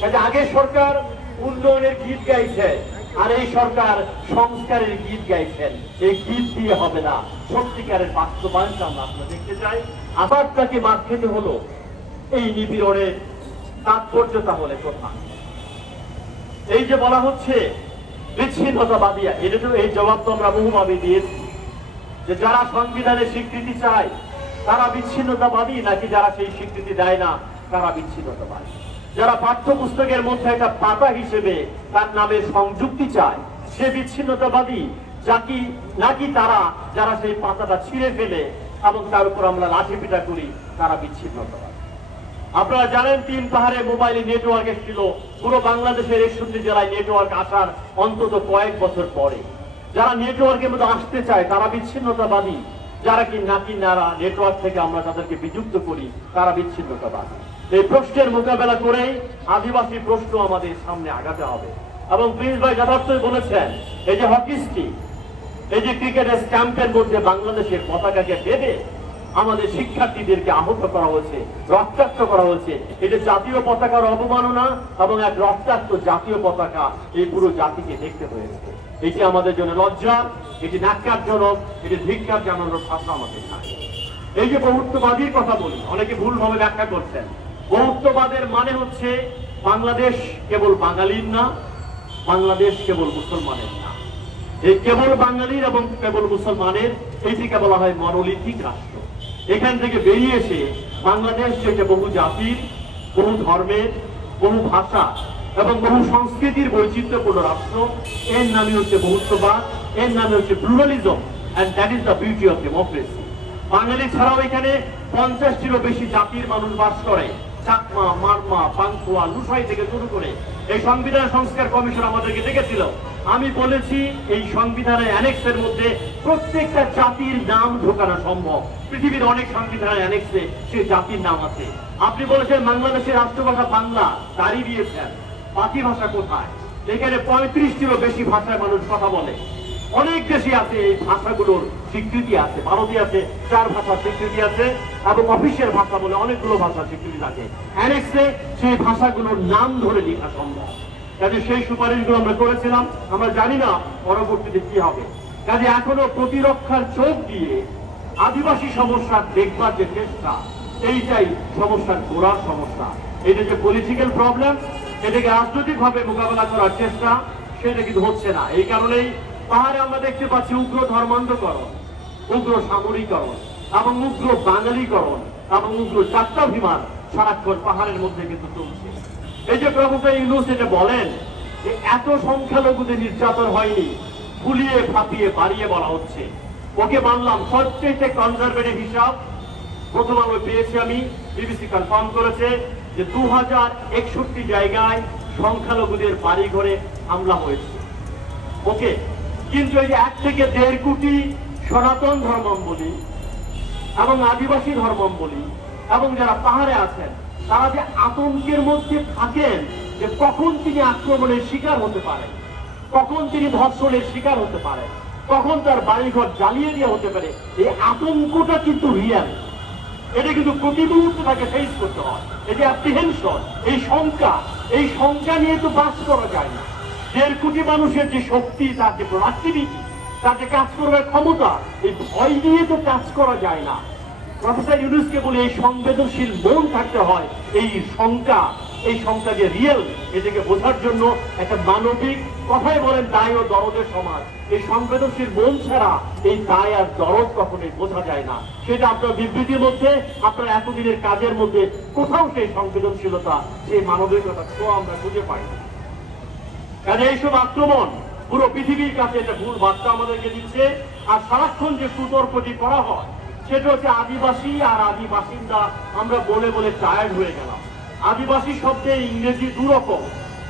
কাজে আগের সরকার উন্নয়নের গীত গাইছে আর এই সরকার সংস্কারের গীত গাইছেন। এই গীত দিয়ে হবে না, সত্যিকারের বাস্তবায়নটা আমরা দেখতে চাই। আবার তাকে মার খেতে হলো, এই নিপীড়নের তাৎপর্য তাহলে কোথায়? এই যে বলা হচ্ছে বিচ্ছিন্নতাবাদী, এটা তো এই জবাব তো আমরা বহুভাবে দিয়েছি যে যারা সংবিধানের স্বীকৃতি চায় তারা বিচ্ছিন্নতাবাদী, নাকি যারা সেই স্বীকৃতি দেয় না তারা বিচ্ছিন্নতাবাদী। যারা পাঠ্যপুস্তকের মধ্যে একটা পাতা হিসেবে তার নামে সংযুক্তি চায় সে বিচ্ছিন্নতাবাদী, নাকি তারা যারা সেই পাতাটা ছিঁড়ে ফেলে এবং তার উপর আমরা লাঠিপিটা করি তারা বিচ্ছিন্নতাবাদী। আপনারা জানেন 3 পাহাড়ে মোবাইলে নেটওয়ার্ক এসেছিল, পুরো বাংলাদেশের 61 জেলায় নেটওয়ার্ক আসার অন্তত কয়েক বছর পরে। যারা নেটওয়ার্কের মধ্যে আসতে চায় তারা বিচ্ছিন্নতাবাদী, যারা নাকি নেটওয়ার্ক থেকে আমরা তাদেরকে বিযুক্ত করি তারা বিচ্ছিন্নতাবাদী। এই প্রশ্নের মোকাবেলা করেই আদিবাসী প্রশ্ন আমাদের সামনে আগাতে হবে। এবং প্রিন্স ভাই যথার্থই বলেছেন, এই যে হকি স্টিক, এই যে ক্রিকেটের স্ট্যাম্পের মধ্যে বাংলাদেশের পতাকাকে বেঁধে আমাদের শিক্ষার্থীদেরকে আহত করা হয়েছে, রক্তাক্ত করা হয়েছে, এটা জাতীয় পতাকার অবমাননা এবং এক রক্তাক্ত জাতীয় পতাকা এই পুরো জাতিকে দেখতে হয়েছে। এটি আমাদের জন্য লজ্জা, এটি ন্যাক্কারজনক, এটি ধিক্কার জানানোর ভাষা আমাদের থাকে। এই যে বহুত্ববাদীর কথা বলি, অনেকে ভুলভাবে ব্যাখ্যা করছেন। বহুত্ববাদের মানে হচ্ছে বাংলাদেশ কেবল বাঙালির না, বাংলাদেশ কেবল মুসলমানের না। এই কেবল বাঙালির এবং কেবল মুসলমানের, এইটিকে বলা হয় মনোলিথিক রাষ্ট্র। এখান থেকে বেরিয়ে এসে বাংলাদেশ যেটা বহু জাতির, বহু ধর্মের, বহু ভাষা এবং বহু সংস্কৃতির বৈচিত্র্যপূর্ণ রাষ্ট্র, এর নামই হচ্ছে বহুত্ববাদ, এর নামে হচ্ছে pluralism, and that is the beauty of democracy. বাঙালি ছাড়াও এখানে 50টিরও বেশি জাতির মানুষ বাস করে, চাকমা, মারমা, পাংখোয়া, লুসাই থেকে শুরু করে। এই সংবিধান সংস্কার কমিশন আমাদেরকে ডেকেছিল। আমি বলেছি এই সংবিধানের অ্যানেক্সের মধ্যে প্রত্যেকটা জাতির নাম ঢোকানো সম্ভব। পৃথিবীর অনেক সংবিধানের অ্যানেক্সে সে জাতির নাম আছে। আপনি বলেছেন বাংলাদেশের রাষ্ট্রভাষা বাংলা, দাঁড়িয়ে দিয়েছেন, বাকি ভাষা কোথায়? এখানে 35টিরও বেশি ভাষায় মানুষ কথা বলে। অনেক দেশে আছে এই ভাষাগুলোর স্বীকৃতি আছে। ভারতে আছে 4 ভাষার স্বীকৃতি আছে এবং অফিসিয়াল ভাষা বলে অনেকগুলো ভাষার স্বীকৃতি থাকে। অ্যানেক্সে সেই ভাষাগুলোর নাম ধরে লেখা সম্ভব। কাজে সেই সুপারিশগুলো আমরা করেছিলাম। আমরা জানি না পরবর্তীতে কি হবে। কাজে এখনো প্রতিরক্ষার চোখ দিয়ে আদিবাসী সমস্যা দেখবার যে চেষ্টা, এইটাই সমস্যার গোড়ার সমস্যা। এটা যে পলিটিক্যাল প্রবলেম, এটাকে রাজনৈতিকভাবে মোকাবেলা করার চেষ্টা, সেটা কিন্তু হচ্ছে না। এই কারণেই পাহাড়ে আমরা দেখতে পাচ্ছি উগ্র ধর্মান্ধকরণ, উগ্র সামরিকরণ এবং উগ্র বাঙালিকরণ এবং উগ্র জাত্যাভিমান সারাক্ষণ পাহাড়ের মধ্যে কিন্তু চলছে। এই যে প্রফেসর ইউনূস এটা বলেন যে এত সংখ্যালঘুদের নির্যাতন হয়নি, ফুলিয়ে ফাঁপিয়ে বাড়িয়ে বলা হচ্ছে। ওকে মানলাম, সবচেয়ে কনজারভেটিভ হিসাব প্রথম আলো পেয়েছি আমি, বিবিসি কনফার্ম করেছে যে 2061 জায়গায় সংখ্যালঘুদের বাড়ি ঘরে হামলা হয়েছে। ওকে, কিন্তু এই যে 1 থেকে 1.5 কোটি সনাতন ধর্মাবলম্বী এবং আদিবাসী ধর্মাবলম্বী এবং যারা পাহাড়ে আছেন, তারা যে আতঙ্কের মধ্যে থাকেন যে কখন তিনি আক্রমণের শিকার হতে পারেন, কখন তিনি ধর্ষণের শিকার হতে পারেন, কখন তার বাড়িঘর জ্বালিয়ে দেওয়া হতে পারে, এই আতঙ্কটা কিন্তু রিয়াল। এটা কিন্তু প্রতি মুহূর্তে তাকে ফেস করতে হয়। এই যে অ্যাপ্রিহেনশন, এই শঙ্কা নিয়ে তো বাস করা যায় না। 1.5 কোটি মানুষের যে শক্তি, তার যে প্রোডাক্টিভিটি, তার যে কাজ করার ক্ষমতা, এই ভয় নিয়ে তো কাজ করা যায় না। প্রফেসর ইউনূসকে বলে এই সংবেদনশীল মন থাকতে হয়। এই সংখ্যা যে রিয়েল, এটাকে বোঝার জন্য একটা মানবিক, কথাই বলেন দায় ও দরদের সমাজ, এই সংবেদনশীল মন ছাড়া এই দায় আর দরদ কখনোই বোঝা যায় না। সেটা আপনার বিবৃতির মধ্যে, আপনার এতদিনের কাজের মধ্যে কোথাও সেই সংবেদনশীলতা, সেই মানবিকতা আমরা খুঁজে পাই না। কাজে এইসব আক্রমণ পুরো পৃথিবীর কাছে একটা ভুল বার্তা আমাদেরকে দিচ্ছে। আর সারাক্ষণ যে কুতর্কটি করা হয় সেটা হচ্ছে আদিবাসী আর আদিবাসিন্দা, আমরা বলে বলে টায়ার্ড হয়ে গেলাম। আদিবাসী শব্দের ইংরেজি 2 রকম।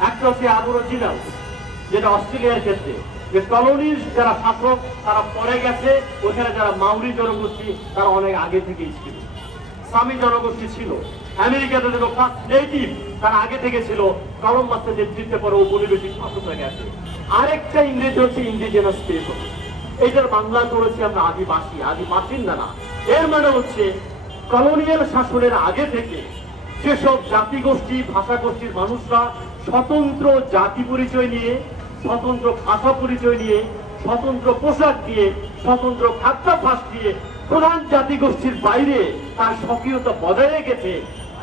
একটা হচ্ছে অ্যাবরিজিনাল, যেটা অস্ট্রেলিয়ার ক্ষেত্রে, যে কলোনির যারা শাসক তারা পরে গেছে, ওখানে যারা মাউরি জনগোষ্ঠী তারা অনেক আগে থেকেই ছিল। সামি জনগোষ্ঠী ছিল আমেরিকাতে, যেটা ফার্স্ট নেটিভ, তারা আগে থেকে ছিল। কলম্বাসের নেতৃত্বে পরে ঔপনিবেশিক শাসকরা গেছে। আরেকটা ইংরেজি হচ্ছে ইন্ডিজিনাস পিপল। এইটার বাংলা করেছি আমরা আদিবাসী, আদিবাসিন্দা না। এর মানে হচ্ছে কলোনিয়াল শাসনের আগে থেকে সেসব জাতিগোষ্ঠী ভাষাগোষ্ঠীর মানুষরা স্বতন্ত্র জাতি পরিচয় নিয়ে, স্বতন্ত্র ভাষা পরিচয় নিয়ে, স্বতন্ত্র পোশাক দিয়ে, স্বতন্ত্র খাদ্যাভ্যাস দিয়ে প্রধান জাতিগোষ্ঠীর বাইরে তার স্বকীয়তা বজায় রেখেছে।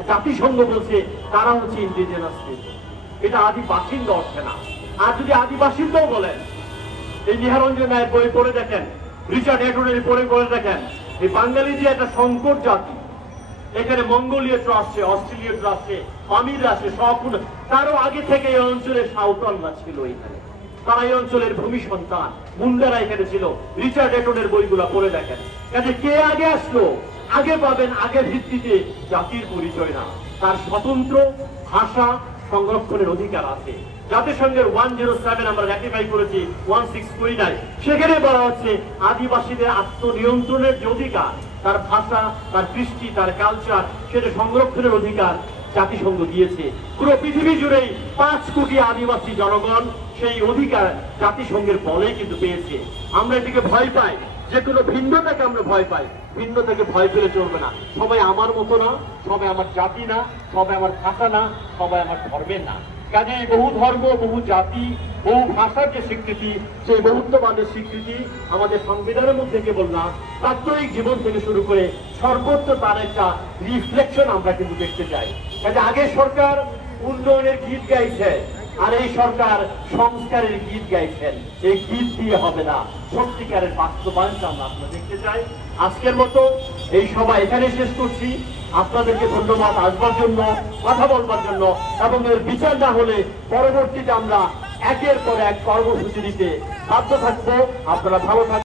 জাতিসংঘ বলছে তারা হচ্ছে ইন্ডিজিনাস পিপল, এটা আদি বাসিন্দা অর্থে না। আর যদি আদি বাসিন্দাও বলেন, এই নিহারঞ্জন রায়ের বই পড়ে দেখেন, রিচার্ড এটনের পড়ে দেখেন, এই বাঙালি যে একটা সংকট জাতি, এখানে মঙ্গোলীয়রা আসছে, অস্ট্রেলীয়রা আসছে, পামিররা আসছে, তারও আগে থেকে এই অঞ্চলের সাঁওতালরা ছিল এখানে, তারা এই অঞ্চলের ভূমি সন্তান, মুন্ডারা এখানে ছিল। রিচার্ড এটনের বইগুলা পড়ে দেখেন। কাজে কে আগে আসলো, আগে পাবেন, আগের ভিত্তিতে জাতির পরিচয় না, তার স্বতন্ত্র ভাষা সংরক্ষণের অধিকার আছে। জাতিসংঘের 107 আমরা র্যাটিফাই করেছি, 1629, সেখানে বলা হচ্ছে আদিবাসীদের আত্মনিয়ন্ত্রণের যে অধিকার, তার ভাষা, তার কৃষ্টি, তার কালচার, সেটা সংরক্ষণের অধিকার জাতিসংঘ দিয়েছে। পুরো পৃথিবী জুড়েই 5 কোটি আদিবাসী জনগণ সেই অধিকার জাতিসংঘের বলেই কিন্তু পেয়েছে। আমরা এটিকে ভয় পাই, যে কোনো ভিন্নতাকে আমরা ভয় পাই। ভিন্নতাকে ভয় পেলে চলবে না। সবাই আমার মতো না, সবাই আমার জাতি না, সবাই আমার ভাষা না, সবাই আমার ধর্মের না। কাজে বহু ধর্ম, বহু জাতি, বহু ভাষার যে স্বীকৃতি, সেই বহুত্ববাদের স্বীকৃতি আমাদের সংবিধানের মধ্যে কেবল না, প্রাত্যহিক জীবন থেকে শুরু করে সর্বত্র তার একটা রিফ্লেকশন আমরা কিন্তু দেখতে চাই। কাজে আগে সরকার উন্নয়নের গীত গাইছে, আর এই সরকার সংস্কারের গীত গাইছেন। এই গীত দিয়ে হবে না, সত্যিকারের বাস্তবায়নটা আমরা দেখতে চাই। আজকের মতো এই সভা এখানে শেষ করছি। আপনাদেরকে ধন্যবাদ আসবার জন্য, কথা বলবার জন্য, এবং এর বিচার না হলে পরবর্তীতে আমরা একের পর এক কর্মসূচি দিতে বাধ্য থাকবো। আপনারা ভালো থাকবেন।